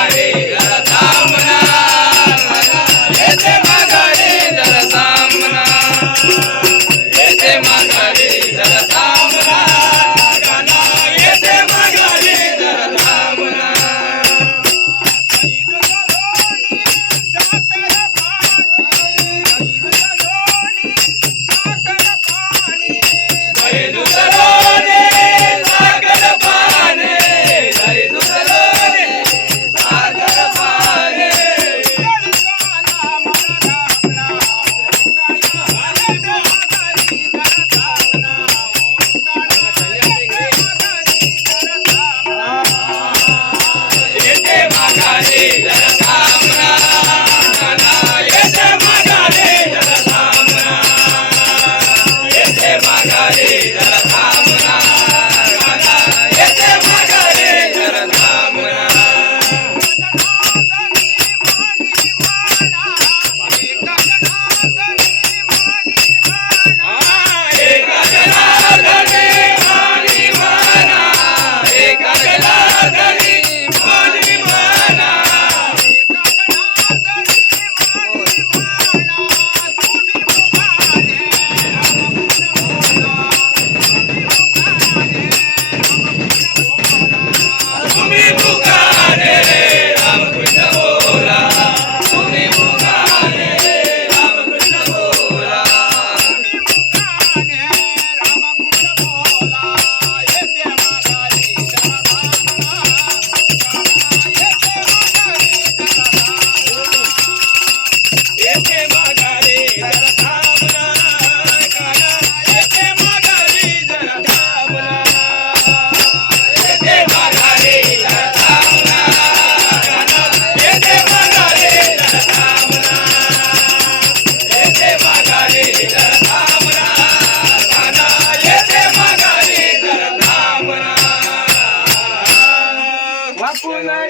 Hare Canada. Apple